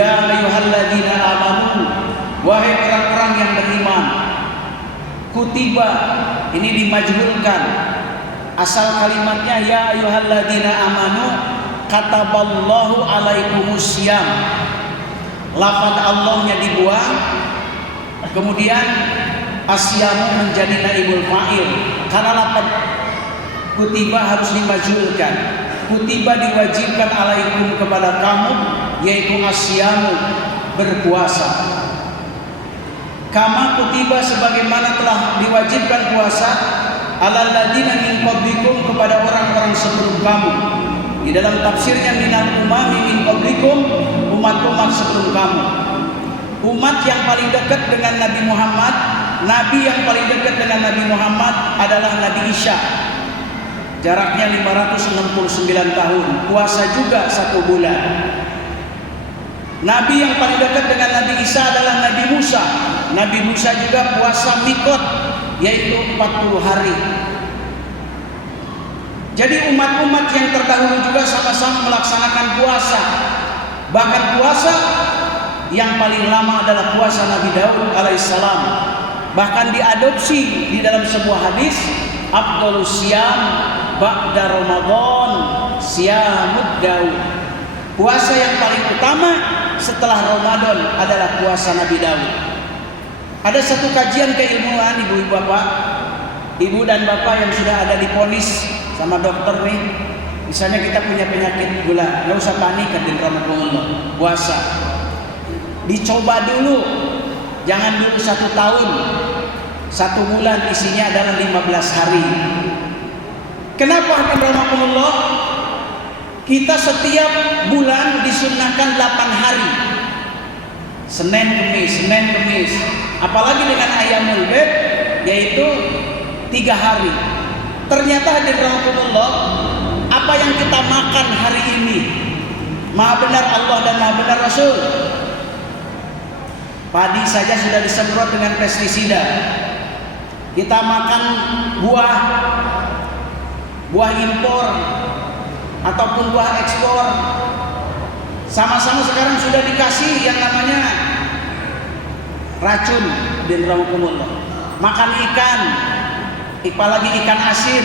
Ya ayyuhalladzina amanu, wahai orang-orang yang beriman. Kutiba ini dimajhulkan, asal kalimatnya ya ayyuhalladzina amanu kataballahu alaikumusiyam. Lafaz Allahnya dibuang, kemudian asyamu menjadi naibul fa'il. Karena lafaz kutiba harus dimajhulkan. Kutiba diwajibkan alaikum kepada kamu, yaitu asyamu, berpuasa. Kama kutiba sebagaimana telah diwajibkan puasa alal ladzina min qablikum kepada orang-orang sebelum kamu. Di dalam tafsirnya minal umami min qablikum, umat-umat sebelum kamu. Umat yang paling dekat dengan Nabi Muhammad, nabi yang paling dekat dengan Nabi Muhammad adalah Nabi Isa. Jaraknya 569 tahun, puasa juga 1 bulan. Nabi yang paling dekat dengan Nabi Isa adalah Nabi Musa. Nabi Musa juga puasa mikot, yaitu 40 hari. Jadi umat-umat yang terdahulu juga sama-sama melaksanakan puasa. Bahkan puasa yang paling lama adalah puasa Nabi Daud alaihissalam. Bahkan diadopsi di dalam sebuah hadis, afdhalus siyam ba'da Ramadan siyamud Daud. Puasa yang paling utama setelah Ramadan adalah puasa Nabi Daud. Ada satu kajian keilmuan ibu-ibu bapak, ibu dan bapak yang sudah ada diponis sama dokter nih. Misalnya kita punya penyakit gula, nggak usah panik kan, rahmatullah. Puasa dicoba dulu, jangan dulu 1 tahun. 1 bulan isinya adalah 15 hari. Kenapa rahmatullah? Kita setiap bulan disunnahkan 8 hari. Senin Kemis. Apalagi dengan ayyamul bid, yaitu 3 hari. Ternyata hadirin rahimakumullah, apa yang kita makan hari ini maha benar Allah dan maha benar Rasul. Padi saja sudah disemprot dengan pestisida. Kita makan buah impor ataupun buah ekspor, sama-sama sekarang sudah dikasih yang namanya racun dan rahmatullah. Makan ikan, apalagi ikan asin,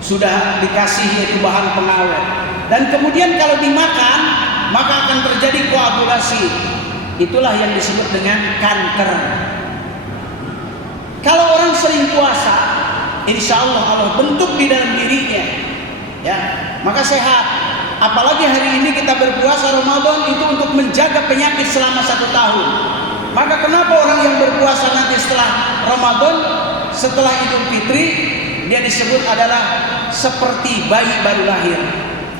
sudah dikasih yaitu bahan pengawet. Dan kemudian kalau dimakan, maka akan terjadi koagulasi. Itulah yang disebut dengan kanker. Kalau orang sering puasa, insya Allah Allah bentuk di dalam dirinya, ya, maka sehat. Apalagi hari ini kita berpuasa Ramadan itu untuk menjaga penyakit selama 1 tahun. Maka kenapa orang yang berpuasa nanti setelah Ramadan, setelah Idul Fitri, dia disebut adalah seperti bayi baru lahir.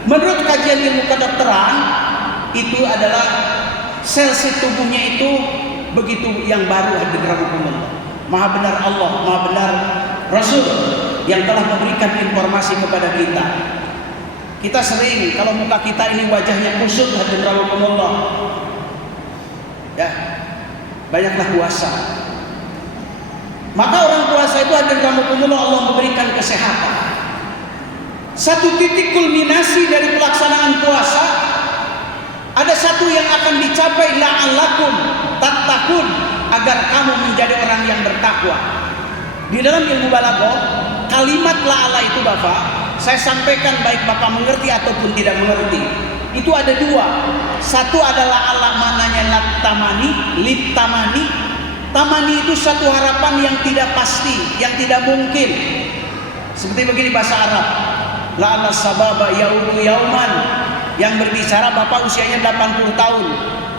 Menurut kajian ilmu kedokteran, itu adalah sel tubuhnya itu begitu yang baru. Maha benar Allah, maha benar Rasul yang telah memberikan informasi kepada kita. Kita sering kalau muka kita ini wajahnya kusut, hadirin, ya, banyaklah puasa. Maka orang puasa itu hadirin, Allah memberikan kesehatan. Satu titik kulminasi dari pelaksanaan puasa, ada satu yang akan dicapai, la'allakum tattaqun, agar kamu menjadi orang yang bertakwa. Di dalam ilmu balaghah, kalimat la'alla itu Bapak, saya sampaikan baik Bapak mengerti ataupun tidak mengerti. Itu ada 2. Satu adalah Allah mananya tamani. Tamani itu satu harapan yang tidak pasti, yang tidak mungkin. Seperti begini bahasa Arab. La'alla sababa yaumu yauman. Yang berbicara Bapak usianya 80 tahun.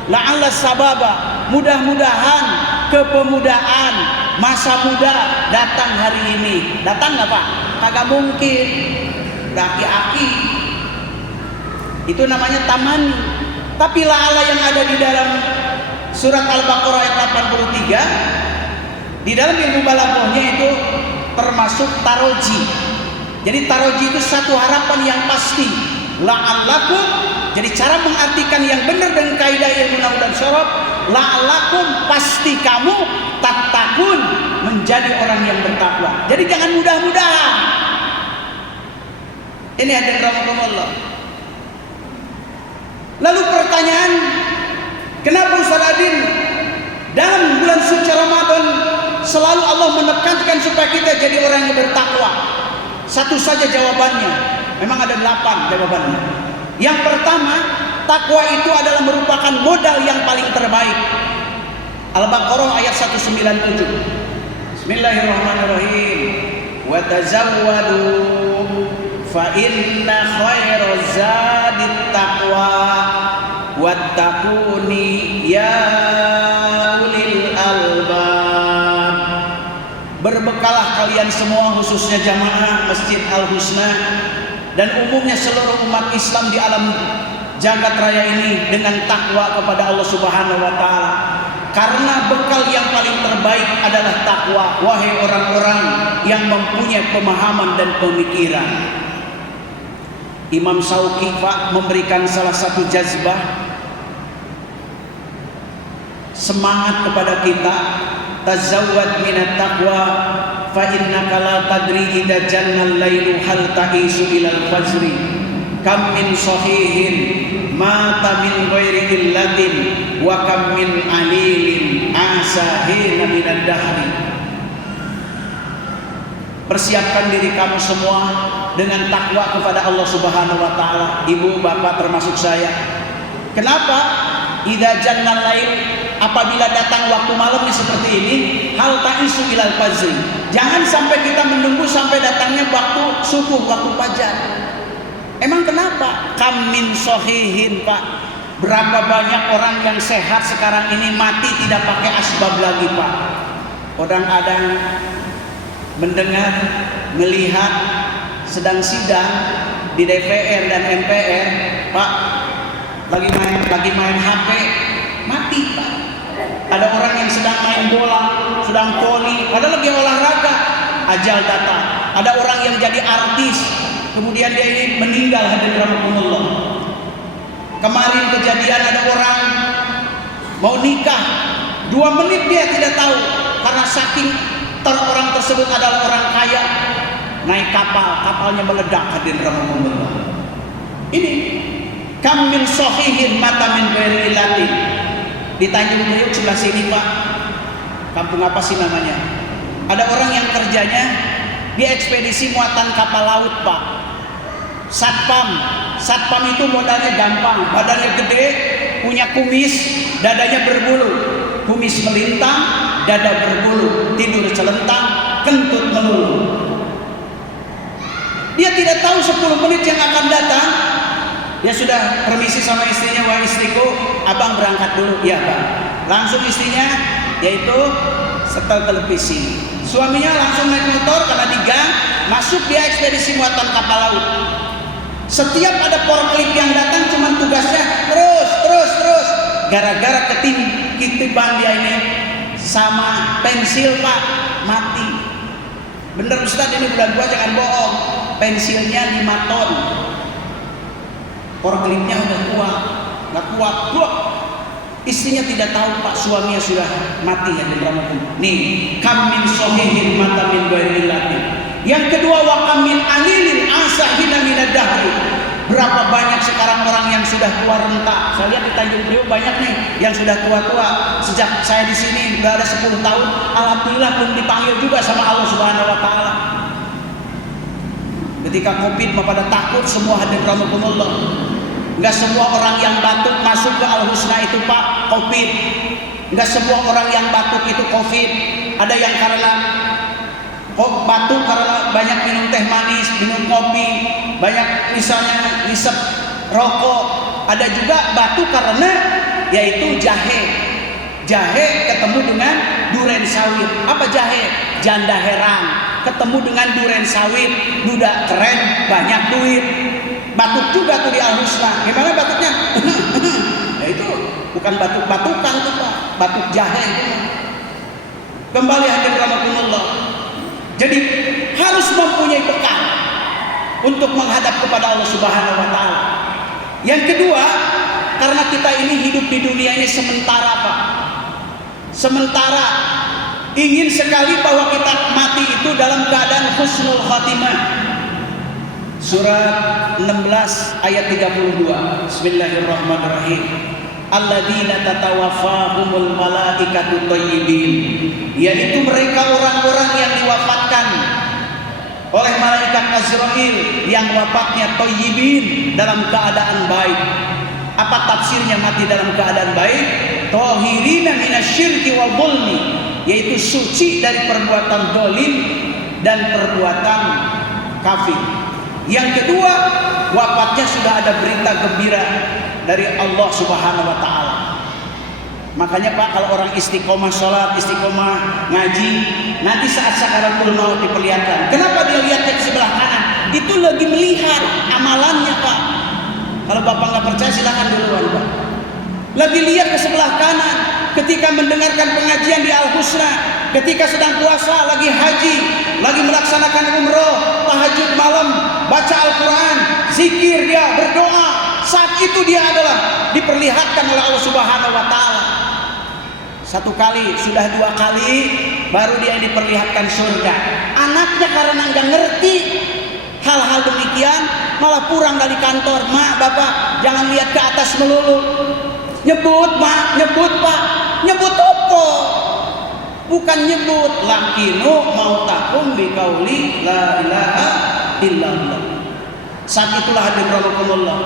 La'alla sababa, mudah-mudahan kepemudaan, masa muda datang hari ini. Datang nggak Pak? Kagak mungkin. Aki-aki. Itu namanya tamani. Tapi la'alla yang ada di dalam surat Al-Baqarah ayat 83, di dalam ilmu balaghahnya itu termasuk taroji. Jadi taroji itu satu harapan yang pasti. La'allakum, jadi cara mengartikan yang benar dengan kaidah ilmu nahwu dan syaraf, la'allakum, pasti kamu tattaqun, menjadi orang yang bertakwa. Jadi jangan mudah-mudahan. Ini hadirin rahimakumullah. Lalu pertanyaan, Kenapa Ustaz Adin dalam bulan suci Ramadan selalu Allah menekankan supaya kita jadi orang yang bertakwa? Satu saja jawabannya. Memang ada 8 jawabannya. Yang pertama, takwa itu adalah merupakan modal yang paling terbaik. Al-Baqarah ayat 197. Bismillahirrahmanirrahim. Wa tazawwadu fa inna khairaz zadit taqwa wattaquni ya ulil albab. Berbekalah kalian semua, khususnya jamaah Masjid Al-Husna dan umumnya seluruh umat Islam di alam jagat raya ini, dengan takwa kepada Allah Subhanahu wa taala. Karena bekal yang paling terbaik adalah takwa. Wahai orang-orang yang mempunyai pemahaman dan pemikiran. Imam Syauqi Pak memberikan salah satu jazbah semangat kepada kita, tazawwad minat taqwa fa innaka la tadri idza janna al-lailu hal ta'isu ilal fajri kam min sahihin mata min ghairi illatin wa kam min alilin asahina minad dahri. Persiapkan diri kamu semua dengan takwa kepada Allah Subhanahu wa taala. Ibu, bapak termasuk saya. Kenapa? Idza jannal lail, apabila datang waktu malamnya seperti ini, hal ta'isu ilal fajri. Jangan sampai kita menunggu sampai datangnya waktu subuh, waktu fajar. Emang kenapa? Kam min sahihin, Pak. Berapa banyak orang yang sehat sekarang ini mati tidak pakai asbab lagi, Pak. Kadang-kadang mendengar, melihat sedang sidang di DPR dan MPR, Pak, lagi main HP, mati, Pak. Ada orang yang sedang main bola, sedang voli, padahal lagi olahraga, ajal datang. Ada orang yang jadi artis, kemudian dia ini meninggal, hadirin rahimakumullah. Kemarin kejadian ada orang mau nikah, 2 menit dia tidak tahu, karena saking orang tersebut adalah orang kaya, naik kapalnya meledak, hadirin rahimakumullah. Ini kam min sahihin mata min ghairi illatin. Di Tanjung Priok sebelah sini, Pak, kampung apa sih namanya, ada orang yang kerjanya di ekspedisi muatan kapal laut, Pak. Satpam itu modalnya gampang, badannya gede, punya kumis, dadanya berbulu, kumis melintang, dada berbulu, tidur celentang, kentut melulu. Dia tidak tahu 10 menit yang akan datang. Dia sudah permisi sama istrinya, wah istriku, abang berangkat dulu. Iya, Bang. Langsung istrinya yaitu setel televisi. Suaminya langsung naik motor karena digang, masuk dia ekspedisi muatan kapal laut. Setiap ada forklift yang datang, cuma tugasnya terus. Gara-gara ketiban dia ini sama pensil, Pak, mati. Bener Ustaz, ini bulan 2 jangan bohong. Pensilnya 5 ton. Forkliftnya udah nggak kuat. Istrinya tidak tahu, Pak, suaminya sudah mati, ya, nih, kam min sahihin mata min ghairi illatin. Yang kedua, wa kam min alilin asahina minad dahri. Berapa banyak sekarang orang yang sudah tua renta. Saya lihat di Tanjung Priok banyak nih yang sudah tua-tua. Sejak saya di sini udah ada 10 tahun, alhamdulillah belum dipanggil juga sama Allah Subhanahu wa taala. Ketika Covid pada takut semua, hadirin rahimakumullah. Enggak semua orang yang batuk masuk ke Al-Husna itu, Pak, Covid. Enggak semua orang yang batuk itu Covid. Ada yang karena batuk karena banyak minum teh manis, minum kopi, banyak misalnya ngisep rokok. Ada juga batuk karena yaitu jahe. Jahe ketemu dengan duren sawit. Apa jahe? Janda heran. Ketemu dengan duren sawit, budak keren, banyak duit. Batuk juga tuh di Al-Husna. Gimana batuknya? Ya itu bukan batuk-batukan tuh, Pak. Batuk jahe itu. Kembali hadirin rahimakumullah. Jadi harus mempunyai bekal untuk menghadap kepada Allah Subhanahu wa taala. Yang kedua, karena kita ini hidup di dunia ini sementara, Pak. Sementara, ingin sekali bahwa kita mati itu dalam keadaan husnul khatimah. Surat 16 ayat 32. Bismillahirrahmanirrahim. alladzina tatawaffahumul malaikatu thayyibin, yaitu mereka orang-orang yang diwafatkan oleh malaikat Azrail yang wafatnya thayyibin, dalam keadaan baik. Apa tafsirnya mati dalam keadaan baik? Thahirina minasyirki wal zulmi, yaitu suci dari perbuatan zalim dan perbuatan kafir. Yang kedua, wafatnya sudah ada berita gembira dari Allah Subhanahu wa taala. Makanya Pak, kalau orang istiqomah sholat, istiqomah ngaji, nanti saat sakaratul maut diperlihatkan. Kenapa dia lihat ke sebelah kanan? Itu lagi melihat amalannya Pak. Kalau Bapak nggak percaya silakan duluan Pak. Lagi lihat ke sebelah kanan ketika mendengarkan pengajian di Al-Husna, ketika sedang puasa, lagi haji, lagi melaksanakan umroh, tahajud malam, baca Al-Quran, zikir dia, berdoa. Saat itu dia adalah diperlihatkan oleh Allah Subhanahu wa taala. Satu kali, sudah dua kali, baru dia diperlihatkan surga. Anaknya karena nggak ngerti hal-hal demikian, malah pulang dari kantor. Mak, bapak, jangan lihat ke atas melulu. Nyebut mak, nyebut pak, nyebut opo. Bukan nyebut lakinu mautakum biqauli la ilaha illallah. Saat itulah hadirin rahimakumullah,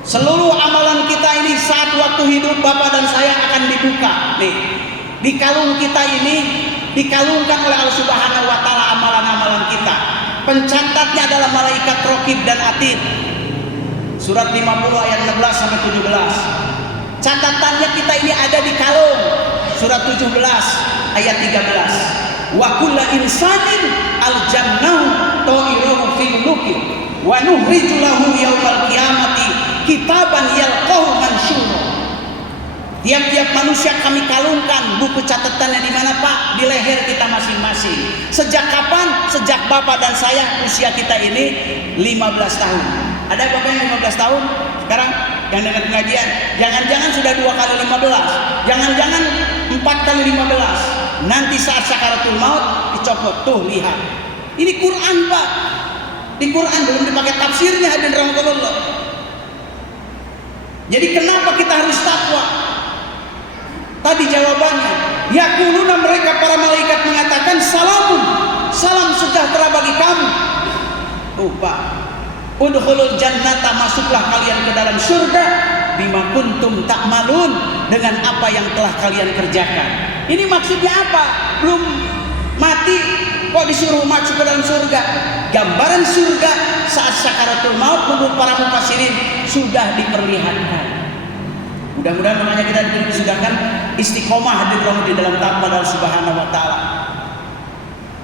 seluruh amalan kita ini saat waktu hidup Bapak dan saya akan dibuka. Nih, di kalung kita ini dikalungkan oleh Allah Subhanahu wa taala amalan-amalan kita. Pencatatnya adalah malaikat Raqib dan Atid. Surat 50 ayat 16 sampai 17. Catatannya kita ini ada di kalung. Surat 17 ayat 13. Wa kullu insanin aljannahu ta'irahu fi nuqi wa nuhriju lahu yaumal qiyamati kitaban yalqahu mansyura. Tiap-tiap manusia kami kalungkan buku catatannya di mana Pak? Di leher kita masing-masing. Sejak kapan? Sejak Bapak dan saya usia kita ini 15 tahun. Ada Bapak yang 15 tahun? Sekarang yang dengar pengajian, jangan-jangan sudah 2 kali 15, jangan-jangan 4 kali 15. Nanti saat sakaratul maut dicopot, tuh lihat. Ini Quran Pak. Di Quran belum dipakai tafsirnya hadirin rahimakumullah. Jadi kenapa kita harus takwa? Tadi jawabannya, yaquluna, mereka para malaikat mengatakan salamun, salam sejahtera bagi kamu. Pak, udkhulul jannata, masuklah kalian ke dalam surga, bima kuntum ta'malun, dengan apa yang telah kalian kerjakan. Ini maksudnya apa? Belum mati kok disuruh masuk ke dalam surga. Gambaran surga saat sakaratul maut menurut para mufassirin sudah diperlihatkan. Mudah-mudahan makanya kita disudahkan istiqomah di dalam taat pada Allah Subhanahu wa taala.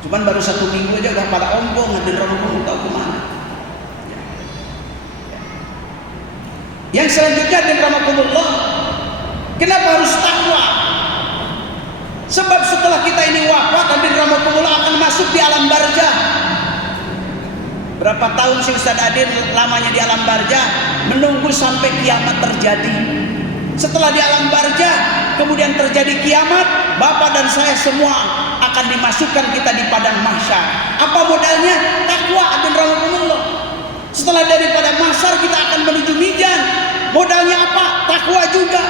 Cuman baru 1 minggu aja udah pada ompong, hadirin rahimakumullah, tahu kemana. Yang selanjutnya hadirin rahimakumullah, kenapa harus takwa? Sebab setelah kita ini wafat, hadirin rahimakumullah, akan masuk di alam barzah. Berapa tahun sih Ustaz Adin lamanya di alam barzah? Menunggu sampai kiamat terjadi. Setelah di alam barzah kemudian terjadi kiamat, Bapak dan saya semua akan dimasukkan kita di padang mahsyar. Apa modalnya? Takwa, hadirin rahimakumullah. Setelah daripada mahsyar kita akan menuju mizan. Modalnya apa? Takwa juga.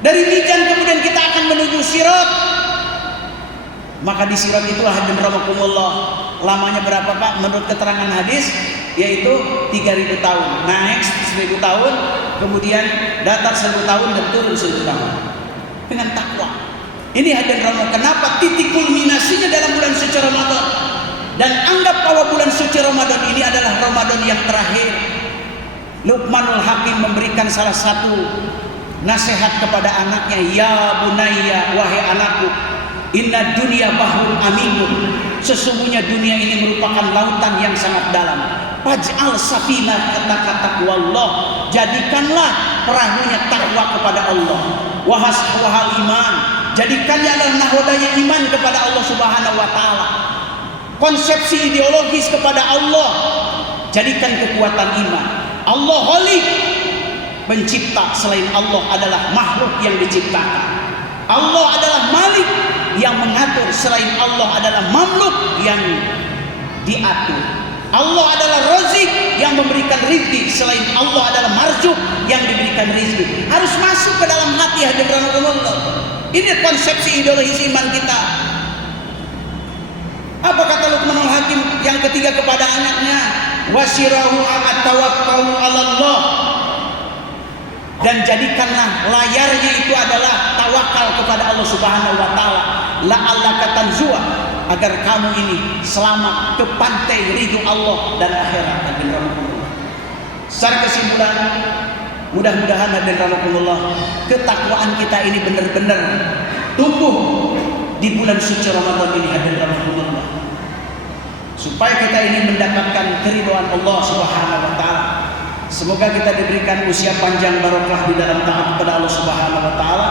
Dari mizan kemudian kita akan menuju sirat. Maka di sirat itulah hadirin rahimakumullah, lamanya berapa Pak? Menurut keterangan hadis yaitu 3000 tahun. Naik 1000 tahun, kemudian datar 1000 tahun dan turun 1000 tahun. Dengan takwa. Ini hadirin rahimakumullah, kenapa titik kulminasinya dalam bulan suci Ramadan. Dan anggap bahwa bulan suci Ramadan ini adalah Ramadan yang terakhir. Luqmanul Hakim memberikan salah satu nasihat kepada anaknya, ya bunayya, wahai anakku, inna dunya bahrun aminun, sesungguhnya dunia ini merupakan lautan yang sangat dalam. Faj'al safinah kata-kata wallah, jadikanlah perahunya takwa kepada Allah. Wahal iman, jadikannya adalah nahodanya iman kepada Allah Subhanahu wa taala. Konsepsi ideologis kepada Allah, jadikan kekuatan iman. Allah Khaliq, pencipta, selain Allah adalah makhluk yang diciptakan. Allah adalah Malik yang mengatur, selain Allah adalah mamluk yang diatur. Allah adalah Razik yang memberikan rizki, selain Allah adalah Marzuk yang diberikan rizki. Harus masuk ke dalam hati hadirin Allah. Ini konsepsi ideologis iman kita. Apa kata Luqmanul Hakim yang ketiga kepada anaknya? Wasirahu at-tawakkalu 'ala Allah. Dan jadikanlah layarnya itu adalah tawakal kepada Allah Subhanahu wa taala. La'allaka tanzu'a, agar kamu ini selamat ke pantai ridho Allah dan akhirat. Secara kesimpulan, mudah-mudahan hadirin rahimakumullah, ketakwaan kita ini benar-benar tumbuh di bulan suci Ramadan ini hadirin rahimakumullah. Supaya kita ini mendapatkan keridhaan Allah Subhanahu wa taala. Semoga kita diberikan usia panjang barokah di dalam taat kepada Allah Subhanahu wa taala.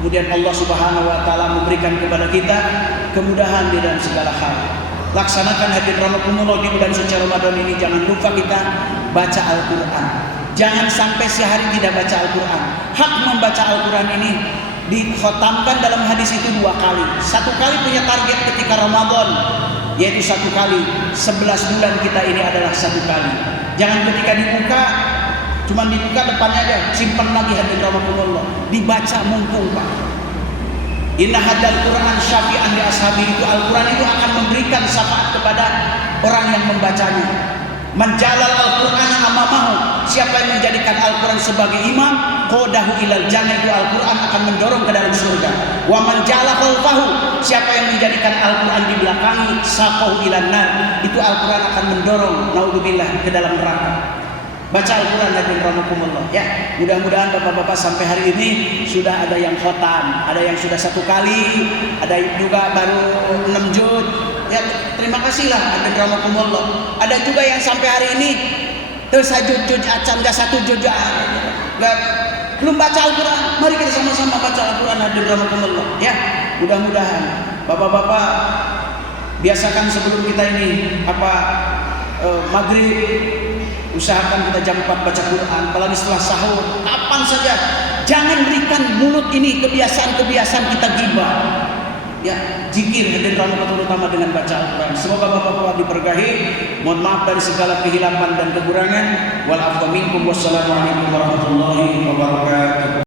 Kemudian Allah Subhanahu wa taala memberikan kepada kita kemudahan di dalam segala hal. Laksanakan hadirin rahimakumullah di bulan suci Ramadan ini, jangan lupa kita baca Al-Qur'an. Jangan sampai sehari tidak baca Al-Qur'an. Hak membaca Al-Qur'an ini dikhotamkan dalam hadis itu 2 kali. 1 kali punya target ketika Ramadan, yaitu 1 kali. 11 bulan kita ini adalah 1 kali. Jangan ketika dibuka cuma dibuka depannya aja, simpan lagi hadirin rahimakumullah. Dibaca mumpung Pak. Inna hadzal Qur'an syafi'an li ashabi, itu Al-Qur'an itu akan memberikan syafaat kepada orang yang membacanya. Menjalal Al-Qur'an amamahu, siapa yang menjadikan Al-Qur'an sebagai imam, qadahu ilal jannah, itu Al-Qur'an akan mendorong ke dalam surga. Wa man jala khalfahu, siapa yang menjadikan Al-Qur'an di belakangi, saqahu ilan nar, itu Al-Qur'an akan mendorong naudzubillah ke dalam neraka. Baca Al-Quran hadirin rahimakumullah ya. Mudah-mudahan bapak-bapak sampai hari ini sudah ada yang khotam, ada yang sudah 1 kali, ada juga baru 6 juz. Ya terima kasihlah hadirin rahimakumullah. Ada juga yang sampai hari ini tersajud juz acan enggak 1 juz enggak, belum baca Al-Quran. Mari kita sama-sama baca Al-Quran hadirin rahimakumullah ya. Mudah-mudahan bapak-bapak biasakan sebelum kita ini maghrib, usahakan kita jam 4 baca Quran, apalagi setelah sahur, kapan saja. Jangan berikan mulut ini kebiasaan-kebiasaan kita ghibah. Ya, zikir hadirin rahimakumullah, terutama dengan baca Al-Quran. Semoga bapak-bapak diberkahi. Mohon maaf dari segala kehilapan dan kekurangan. Wal afwa minkum. Wassalamualaikum warahmatullahi wabarakatuh.